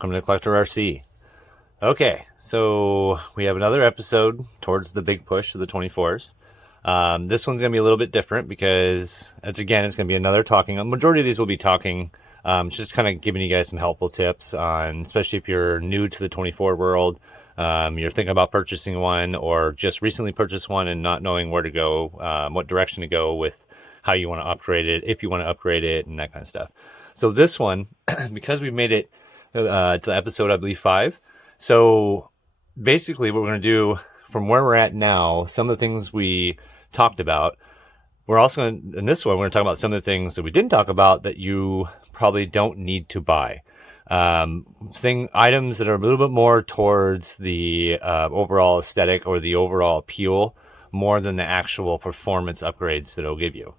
Welcome to Collector RC. Okay, so we have another episode towards the big push of the 24s. This one's going to be a little bit different because, it's going to be another talking. A majority of these will be talking, just kind of giving you guys some helpful tips on, especially if you're new to the 24 world, you're thinking about purchasing one or just recently purchased one and not knowing where to go, what direction to go with how you want to upgrade it, if you want to upgrade it, and that kind of stuff. So this one, because we've made it to episode, I believe, 5. So basically what we're going to do from where we're at now, some of the things we talked about, we're also going to, in this one, we're going to talk about some of the things that we didn't talk about that you probably don't need to buy. Items that are a little bit more towards the overall aesthetic or the overall appeal more than the actual performance upgrades that it'll give you.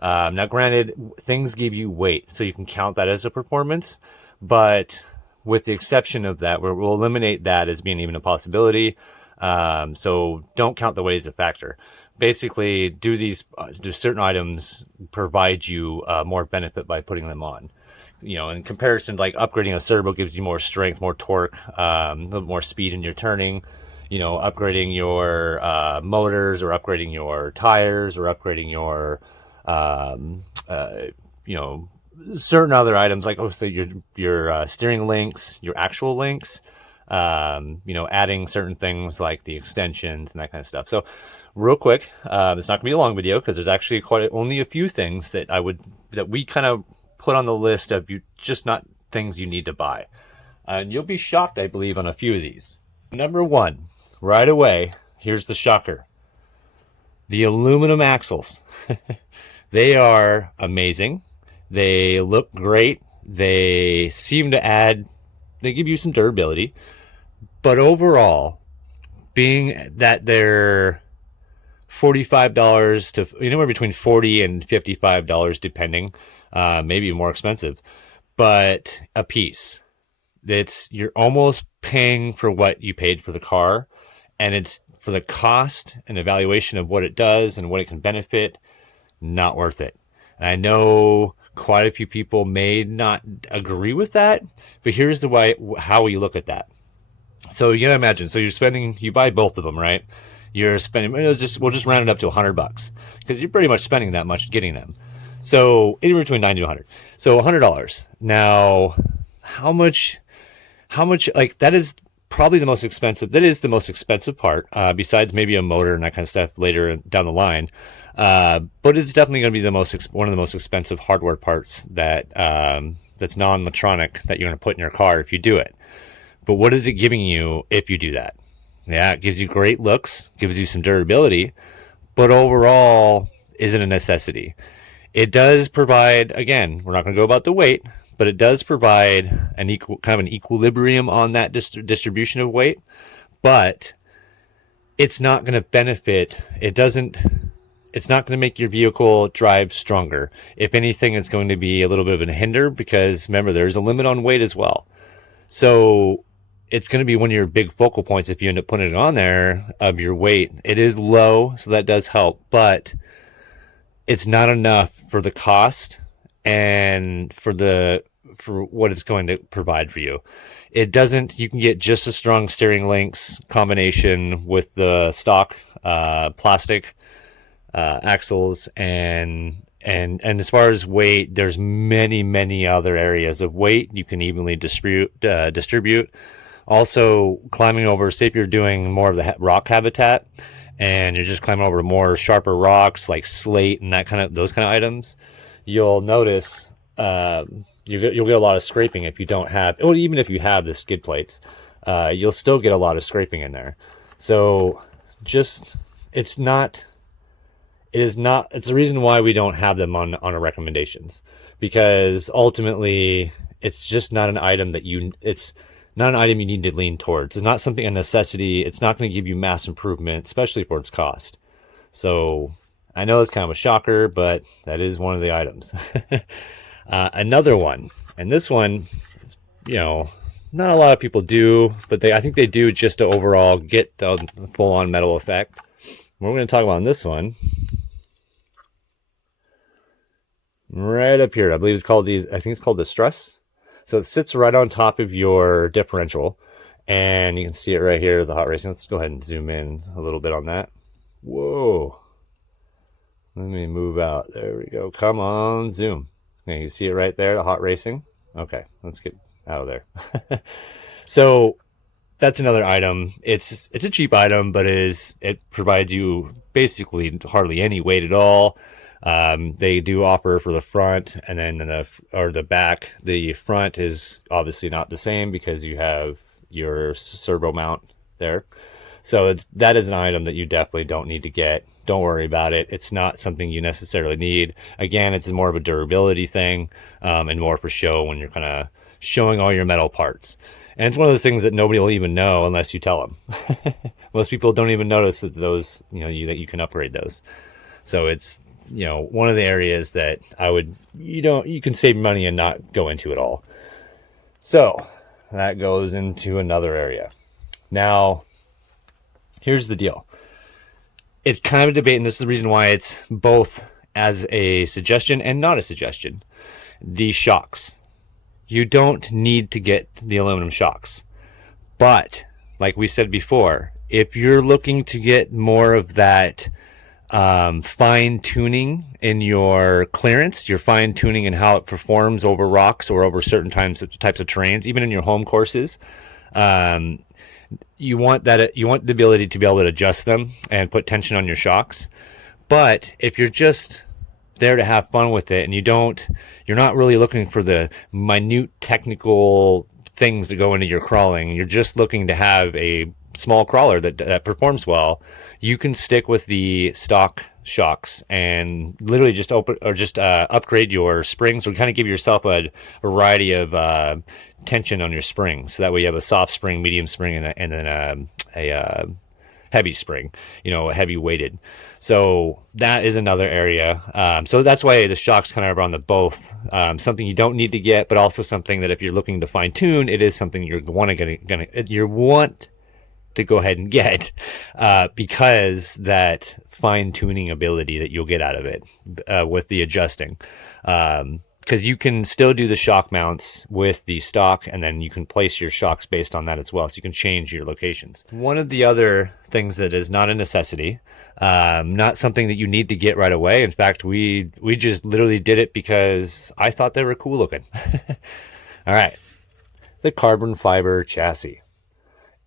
Now, granted, things give you weight, so you can count that as a performance, but with the exception of that, we'll eliminate that as being even a possibility. So don't count the weight as a factor. Basically, do certain items provide you more benefit by putting them on? You know, in comparison, like upgrading a servo gives you more strength, more torque, a little more speed in your turning. You know, upgrading your motors or upgrading your tires or upgrading your, certain other items like, so your steering links, your actual links, adding certain things like the extensions and that kind of stuff. So real quick, it's not gonna be a long video because there's actually only a few things that we kind of put on the list of just not things you need to buy. And you'll be shocked, I believe, on a few of these. Number 1, right away, here's the shocker. The aluminum axles. They are amazing. They look great. They seem to they give you some durability. But overall, being that they're $45 to anywhere between $40 and $55 depending, maybe more expensive, but a piece. You're almost paying for what you paid for the car, and it's for the cost and evaluation of what it does and what it can benefit, not worth it. And I know quite a few people may not agree with that, but here's how we look at that. So you gotta imagine, so you buy both of them, right? You're spending, we'll just round it up to $100 because you're pretty much spending that much getting them. So anywhere between $90 to $100. So $100. Now, how much, like, that is probably the most expensive. That is the most expensive part, besides maybe a motor and that kind of stuff later down the line. But it's definitely going to be one of the most expensive hardware parts that's non-electronic that you're going to put in your car if you do it. But what is it giving you if you do that? Yeah, it gives you great looks, gives you some durability, but overall isn't a necessity. It does provide, again, we're not going to go about the weight, but it does provide an equilibrium on that distribution of weight, but it's not going to benefit. It's not going to make your vehicle drive stronger. If anything, it's going to be a little bit of a hinder because remember, there's a limit on weight as well. So it's going to be one of your big focal points if you end up putting it on there of your weight. It is low, so that does help, but it's not enough for the cost and for what it's going to provide for you. You can get just as strong steering links combination with the stock plastic axles and as far as weight, there's many other areas of weight you can evenly distribute. Also, climbing over, say if you're doing more of the rock habitat and you're just climbing over more sharper rocks like slate and those kind of items, you'll notice you'll get a lot of scraping if you don't have, or even if you have the skid plates, you'll still get a lot of scraping in there. So it's the reason why we don't have them on our recommendations, because ultimately it's just not an item it's not an item you need to lean towards. It's not a necessity. It's not going to give you mass improvement, especially for its cost. So I know it's kind of a shocker, but that is one of the items. Another one, and this one, not a lot of people do, but I think they do just to overall get the full-on metal effect. What we're going to talk about on this one, right up here, I believe it's called the stress. So it sits right on top of your differential, and you can see it right here, the hot racing. Let's go ahead and zoom in a little bit on that. Whoa. Let me move out. There we go. Come on, zoom. Okay, you see it right there, the hot racing. Okay, let's get out of there. So that's another item. It's a cheap item, but it provides you basically hardly any weight at all. They do offer for the front, and then the back. The front is obviously not the same because you have your servo mount there. So that is an item that you definitely don't need to get. Don't worry about it. It's not something you necessarily need. Again, it's more of a durability thing, and more for show when you're kind of showing all your metal parts. And it's one of those things that nobody will even know unless you tell them. Most people don't even notice that those, that you can upgrade those. So it's, one of the areas that you can save money and not go into it all. So that goes into another area. Now, here's the deal. It's kind of a debate, and this is the reason why it's both as a suggestion and not a suggestion. The shocks. You don't need to get the aluminum shocks. But, like we said before, if you're looking to get more of that fine tuning in your clearance, your fine tuning in how it performs over rocks or over certain types of terrains, even in your home courses, you want the ability to be able to adjust them and put tension on your shocks. But if you're just there to have fun with it and you're not really looking for the minute technical things that go into your crawling, you're just looking to have a small crawler that performs well, you can stick with the stock shocks and literally just upgrade your springs, or kind of give yourself a variety of tension on your springs. So that way you have a soft spring, medium spring, and then a heavy spring, a heavy weighted. So that is another area. So that's why the shocks kind of are on the both. Something you don't need to get, but also something that if you're looking to fine tune, it is something you want to go ahead and get, because that fine tuning ability that you'll get out of it with the adjusting. Because you can still do the shock mounts with the stock, and then you can place your shocks based on that as well. So you can change your locations. One of the other things that is not a necessity, not something that you need to get right away. In fact, we just literally did it because I thought they were cool looking. All right. The carbon fiber chassis.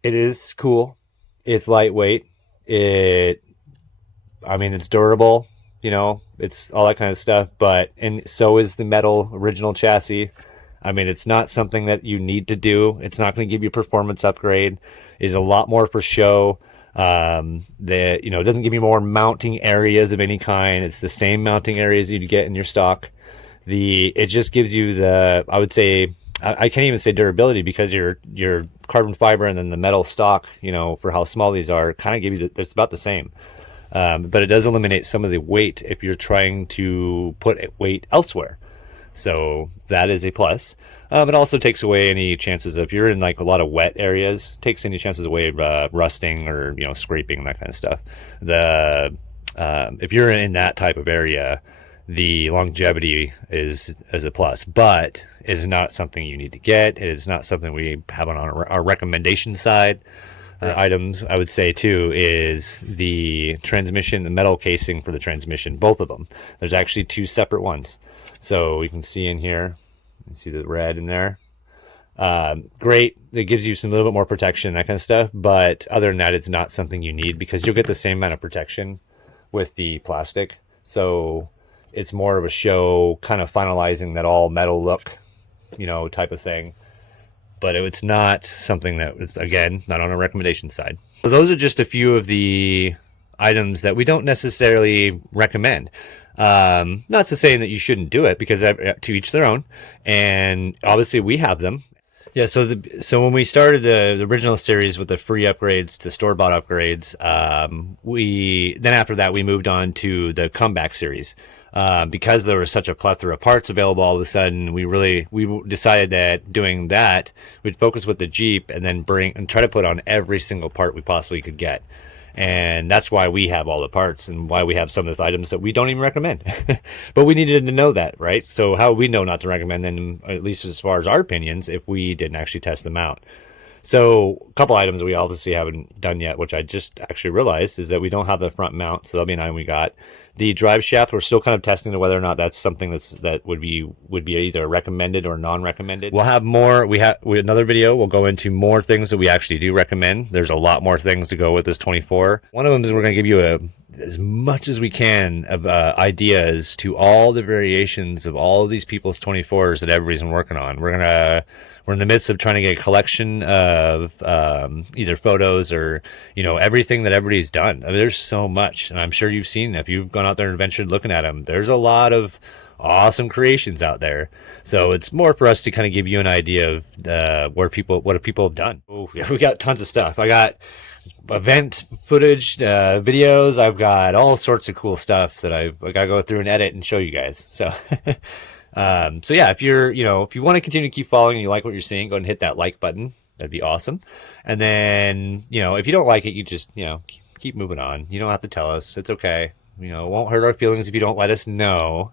It is cool. It's lightweight. It's durable. It's all that kind of stuff, and so is the metal original chassis. It's not something that you need to do. It's not going to give you a performance upgrade. It's a lot more for show. It doesn't give you more mounting areas of any kind. It's the same mounting areas you'd get in your stock. It just gives you I would say, I can't even say durability, because your carbon fiber and then the metal stock, for how small these are, kind of give you it's about the same. But it does eliminate some of the weight if you're trying to put weight elsewhere. So that is a plus. It also takes away any chances if you're in like a lot of wet areas, takes any chances away of rusting or, scraping, that kind of stuff. If you're in that type of area, the longevity is a plus, but is not something you need to get. It is not something we have on our recommendation side. Items I would say too is the transmission, the metal casing for the transmission, both of them. There's actually two separate ones. So you can see in here, you see the red in there. Great. It gives you some little bit more protection, that kind of stuff. But other than that, it's not something you need, because you'll get the same amount of protection with the plastic. So it's more of a show, kind of finalizing that all metal look, type of thing. But it's not something that is, again, not on a recommendation side. So those are just a few of the items that we don't necessarily recommend. Not to say that you shouldn't do it, because to each their own. And obviously we have them. Yeah, so when we started the original series with the free upgrades to store-bought upgrades, then after that we moved on to the comeback series. Because there was such a plethora of parts available all of a sudden, we decided that doing that, we'd focus with the Jeep and then try to put on every single part we possibly could get. And that's why we have all the parts and why we have some of the items that we don't even recommend. But we needed to know that, right? So how we know not to recommend them, at least as far as our opinions, if we didn't actually test them out. So a couple items that we obviously haven't done yet, which I just actually realized, is that we don't have the front mount. So that'll be an item we got. The drive shaft, we're still kind of testing whether or not that's something that would be either recommended or non-recommended. We'll have more. We have another video. We'll go into more things that we actually do recommend. There's a lot more things to go with this 24. One of them is we're going to give you as much as we can of ideas to all the variations of all of these people's 24s that everybody's been working on. We're in the midst of trying to get a collection of either photos or, everything that everybody's done. I mean, there's so much, and I'm sure you've seen, if you've gone out there and ventured looking at them, there's a lot of awesome creations out there. So it's more for us to kind of give you an idea of what people have done. Oh, yeah, we got tons of stuff. I got event footage, videos. I've got all sorts of cool stuff that I got to go through and edit and show you guys. So so yeah, if you want to continue to keep following and you like what you're seeing, go ahead and hit that like button. That'd be awesome. And then, if you don't like it, you just, keep moving on. You don't have to tell us. It's okay. It won't hurt our feelings if you don't let us know.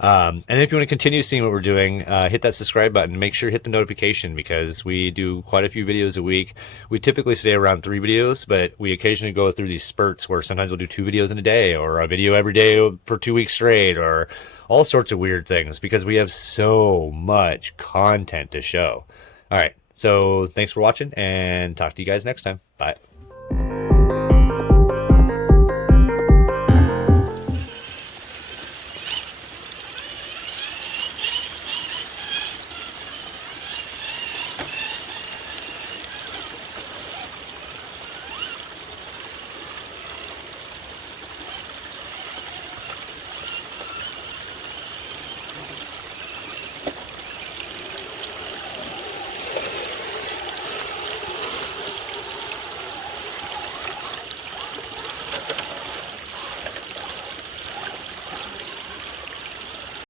And if you want to continue seeing what we're doing, hit that subscribe button. Make sure to hit the notification, because we do quite a few videos a week. We typically stay around 3 videos, but we occasionally go through these spurts where sometimes we'll do 2 videos in a day, or a video every day for 2 weeks straight, or all sorts of weird things, because we have so much content to show. All right. So thanks for watching, and talk to you guys next time. Bye.